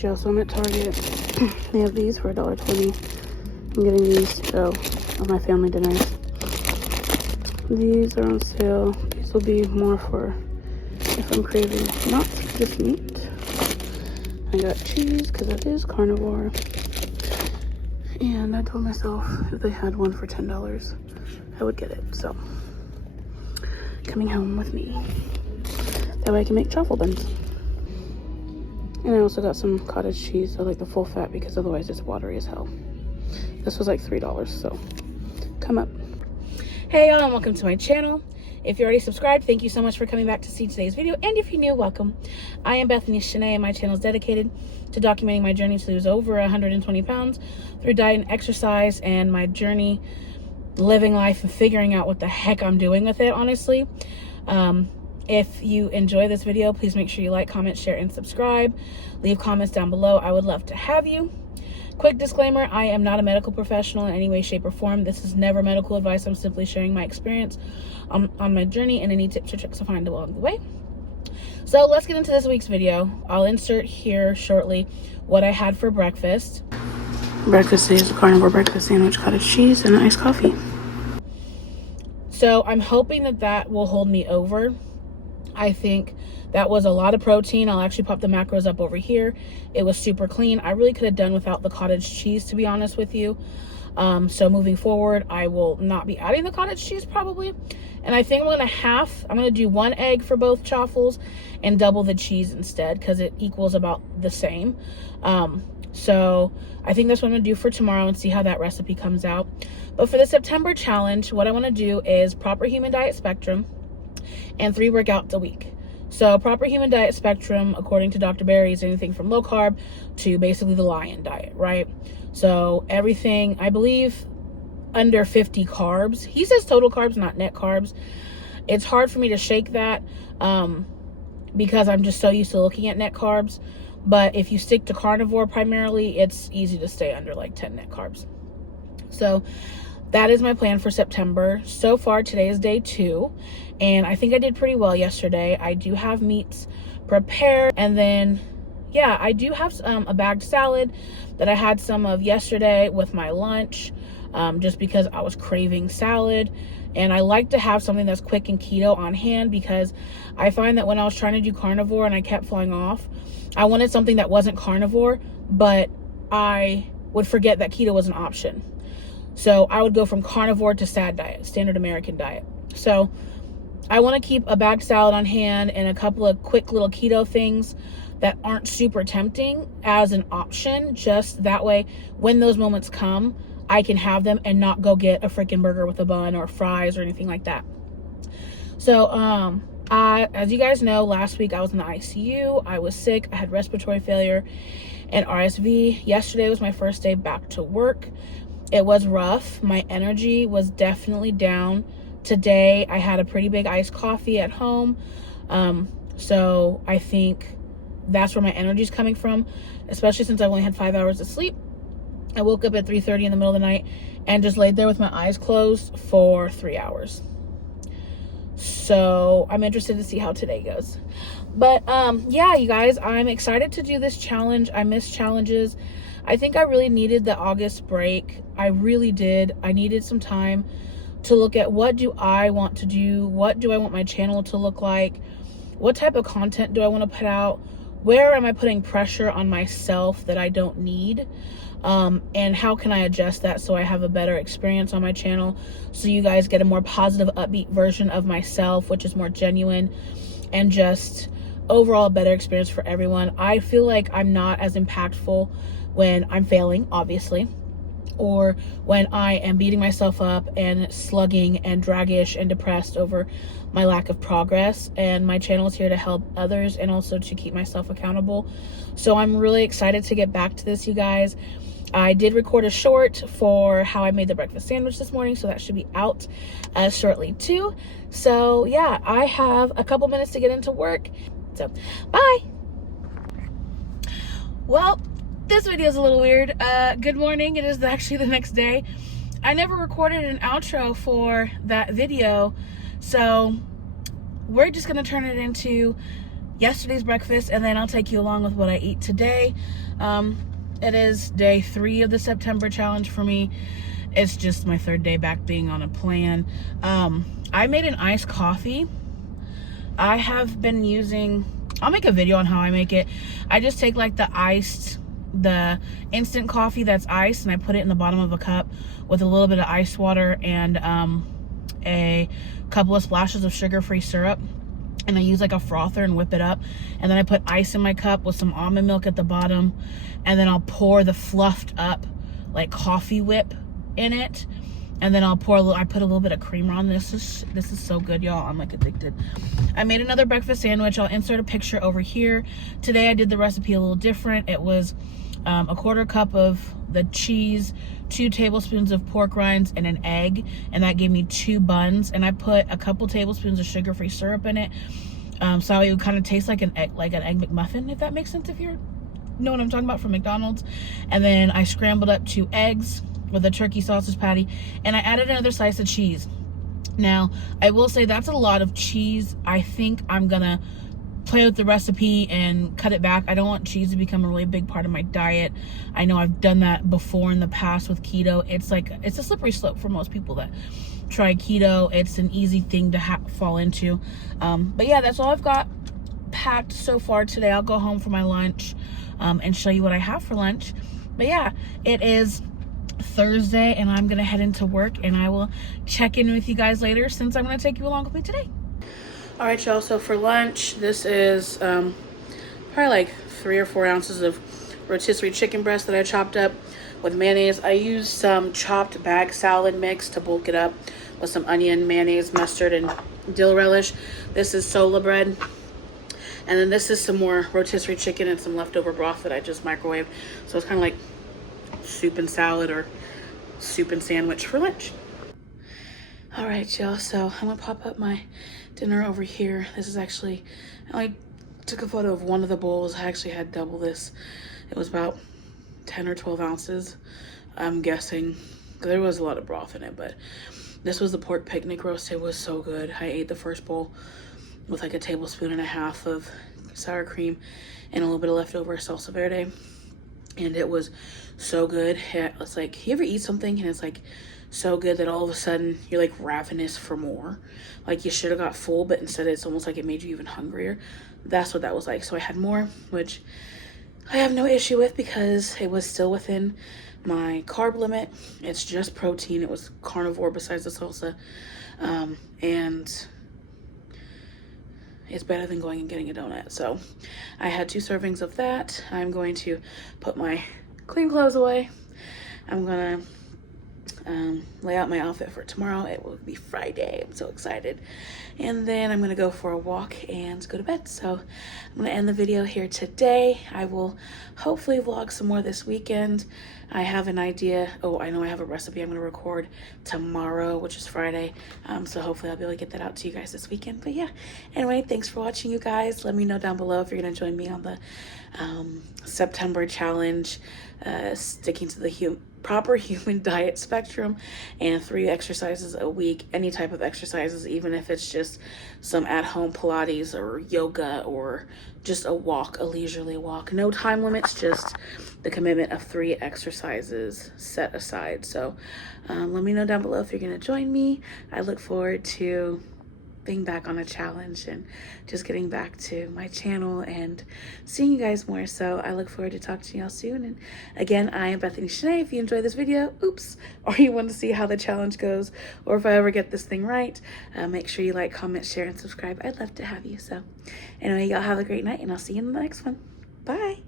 update y'all. So I'm at Target. They have these for $1.20. I'm getting these of my family dinners. These are on sale. These will be more for if I'm craving not just meat. I got cheese because it is carnivore. And I told myself if they had one for $10, I would get it. So, coming home with me. That way I can make truffle buns. And I also got some cottage cheese. I like the full fat because otherwise it's watery as hell. This was like $3, so come up. Hey y'all, and welcome to my channel. If you're already subscribed, thank you so much for coming back to see today's video. And if you're new, welcome. I am Bethany Shanae, and my channel is dedicated to documenting my journey to lose over 120 pounds through diet and exercise, and my journey living life and figuring out what the heck I'm doing with it, honestly. If you enjoy this video, please make sure you like, comment, share, and subscribe. Leave comments down below. I would love to have you. Quick disclaimer, I am not a medical professional in any way, shape, or form. This is never medical advice. I'm simply sharing my experience on my journey and any tips or tricks I find along the way. So let's get into this week's video. I'll insert here shortly what I had for breakfast. Breakfast is a carnivore breakfast sandwich, cottage cheese, and iced coffee. So I'm hoping that will hold me over. I think that was a lot of protein. I'll actually pop the macros up over here. It was super clean. I really could have done without the cottage cheese, to be honest with you. So moving forward, I will not be adding the cottage cheese probably. And I think I'm going to do 1 egg for both chaffles and double the cheese instead because it equals about the same. So I think that's what I'm going to do for tomorrow and see how that recipe comes out. But for the September challenge, what I want to do is proper human diet spectrum and 3 workouts a week. So proper human diet spectrum, according to Dr. Berry, is anything from low carb to basically the lion diet, right? So everything, I believe, under 50 carbs. He says total carbs, not net carbs. It's hard for me to shake that because I'm just so used to looking at net carbs. But if you stick to carnivore primarily, it's easy to stay under like 10 net carbs. So that is my plan for September. So far, today is day 2, and I think I did pretty well yesterday. I do have meats prepared, and then, yeah, I do have a bagged salad that I had some of yesterday with my lunch, just because I was craving salad, and I like to have something that's quick and keto on hand because I find that when I was trying to do carnivore and I kept falling off, I wanted something that wasn't carnivore, but I would forget that keto was an option. So I would go from carnivore to SAD diet, standard American diet. So I want to keep a bagged salad on hand and a couple of quick little keto things that aren't super tempting as an option. Just that way, when those moments come, I can have them and not go get a freaking burger with a bun or fries or anything like that. So, as you guys know, last week I was in the ICU. I was sick. I had respiratory failure and RSV. Yesterday was my first day back to work. It was rough. My energy was definitely down. Today, I had a pretty big iced coffee at home. So I think that's where my energy is coming from, especially since I've only had 5 hours of sleep. I woke up at 3:30 in the middle of the night and just laid there with my eyes closed for 3 hours. So I'm interested to see how today goes. But yeah, you guys, I'm excited to do this challenge. I miss challenges. I think I really needed the August break. I really did. I needed some time to look at what do I want to do? What do I want my channel to look like? What type of content do I want to put out? Where am I putting pressure on myself that I don't need? And how can I adjust that so I have a better experience on my channel, so you guys get a more positive, upbeat version of myself, which is more genuine and just overall a better experience for everyone. I feel like I'm not as impactful when I'm failing, obviously, or when I am beating myself up and slugging and draggish and depressed over my lack of progress. And my channel is here to help others and also to keep myself accountable. So I'm really excited to get back to this, you guys. I did record a short for how I made the breakfast sandwich this morning, so that should be out shortly too. So yeah, I have a couple minutes to get into work. So bye. Well, this video is a little weird. Good morning. It is actually the next day. I never recorded an outro for that video, so we're just gonna turn it into yesterday's breakfast, and then I'll take you along with what I eat today. It is day 3 of the September challenge for me. It's just my 3rd day back being on a plan. I made an iced coffee. I have been using, I'll make a video on how I make it. I just take like the instant coffee that's iced, and I put it in the bottom of a cup with a little bit of ice water and a couple of splashes of sugar-free syrup, and I use like a frother and whip it up, and then I put ice in my cup with some almond milk at the bottom, and then I'll pour the fluffed up like coffee whip in it, and then I put a little bit of creamer on this. This is so good, y'all. I'm like addicted. I made another breakfast sandwich. I'll insert a picture over here. Today I did the recipe a little different. It was a 1/4 cup of the cheese, 2 tablespoons of pork rinds, and an egg, and that gave me 2 buns, and I put a couple tablespoons of sugar-free syrup in it, so it would kind of taste like an egg McMuffin, if that makes sense, if you know what I'm talking about, from McDonald's. And then I scrambled up 2 eggs with a turkey sausage patty, and I added another slice of cheese. Now, I will say that's a lot of cheese. I think I'm gonna play with the recipe and cut it back. I don't want cheese to become a really big part of my diet. I know I've done that before in the past with keto. It's a slippery slope for most people that try keto. It's an easy thing to fall into. But yeah, that's all I've got packed so far today. I'll go home for my lunch and show you what I have for lunch. But yeah, it is Thursday, and I'm gonna head into work, and I will check in with you guys later, since I'm gonna take you along with me today. All right, y'all, so for lunch, this is probably like 3 or 4 ounces of rotisserie chicken breast that I chopped up with mayonnaise. I used some chopped bag salad mix to bulk it up with some onion, mayonnaise, mustard, and dill relish. This is sola bread. And then this is some more rotisserie chicken and some leftover broth that I just microwaved. So it's kind of like soup and salad or soup and sandwich for lunch. All right, y'all, so I'm gonna pop up my dinner over here. This is actually, I took a photo of one of the bowls. I actually had double this. It was about 10 or 12 ounces, I'm guessing. There was a lot of broth in it, but this was the pork picnic roast. It was so good. I ate the first bowl with like 1.5 tablespoons of sour cream and a little bit of leftover salsa verde, and it was so good. It's like, you ever eat something and it's like so good that all of a sudden you're like ravenous for more? Like you should have got full, but instead it's almost like it made you even hungrier. That's what that was like. So I had more, which I have no issue with because it was still within my carb limit. It's just protein. It was carnivore besides the salsa, and it's better than going and getting a donut. So I had 2 servings of that. I'm going to put my clean clothes away. I'm gonna lay out my outfit for tomorrow. It will be Friday. I'm so excited. And then I'm gonna go for a walk and go to bed. So I'm gonna end the video here today. I will hopefully vlog some more this weekend. I have an idea. Oh, I know I have a recipe I'm gonna record tomorrow, which is Friday. So hopefully I'll be able to get that out to you guys this weekend. But yeah, anyway, thanks for watching, you guys. Let me know down below if you're gonna join me on the September challenge, sticking to the proper human diet spectrum, and 3 exercises a week. Any type of exercises, even if it's just some at-home Pilates or yoga or just a walk, a leisurely walk. No time limits, just the commitment of 3 exercises set aside. So let me know down below if you're gonna join me. I look forward to being back on a challenge and just getting back to my channel and seeing you guys more. So I look forward to talking to y'all soon. And again, I am Bethany Shanae. If you enjoyed this video, or you want to see how the challenge goes, or if I ever get this thing right, make sure you like, comment, share, and subscribe. I'd love to have you. So anyway, y'all have a great night, and I'll see you in the next one. Bye.